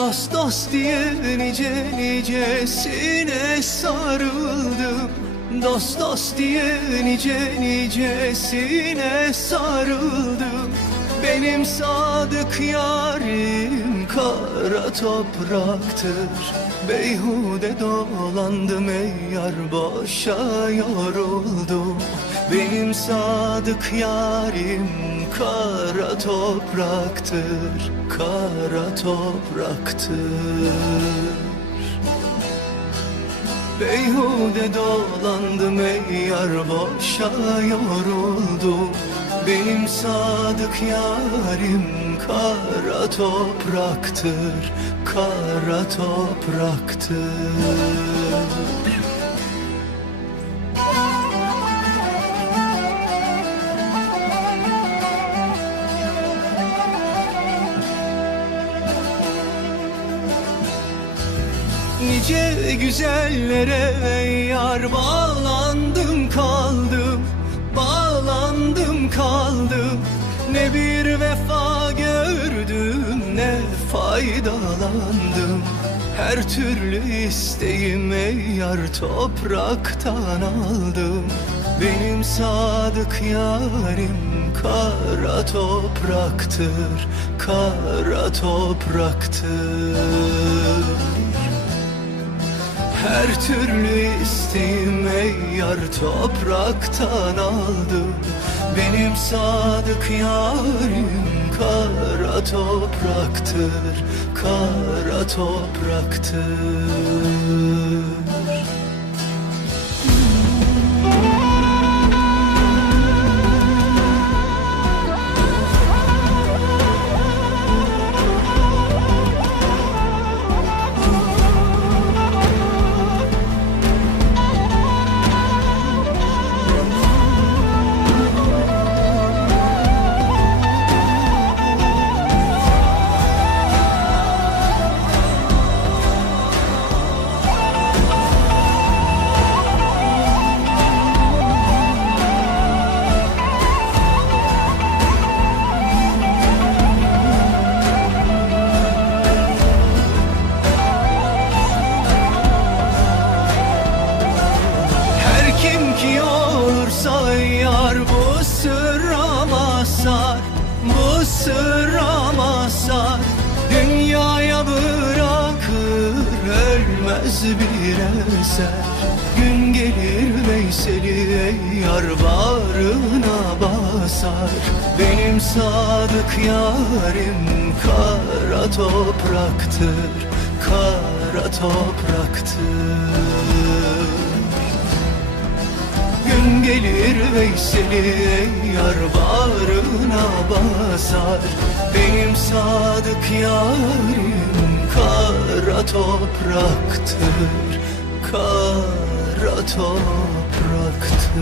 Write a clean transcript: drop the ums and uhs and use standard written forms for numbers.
Dost dost diye nice nicesine sarıldım. Dost dost diye nice nicesine sarıldım. Benim sadık yarim kara topraktır. Beyhude dolandım ey yar, boşa yoruldum. Benim sadık yarim kara topraktır, kara topraktır. Beyhude dolandım ey yar, boşa yoruldum. Benim sadık yarim kara topraktır, kara topraktır. Nice güzellere ey yar bağlandım kaldım, bağlandım kaldım. Ne bir vefa gördüm ne faydalandım. Her türlü isteğim ey yar topraktan aldım. Benim sadık yarim kara topraktır, kara topraktır. Her türlü isteğim ey yar topraktan aldım. Benim sadık yarim kara topraktır, kara topraktır. Bu sırra mazhar, bu sırra mazhar. Dünyaya bırakır ölmez bir eser. Gün gelir Veysel'i ey yar bağrına basar. Benim sadık yarim kara topraktır, kara topraktır. Gün gelir Veysel'i ey yar bağrına basar. Benim sadık yarim kara topraktır, kara topraktır.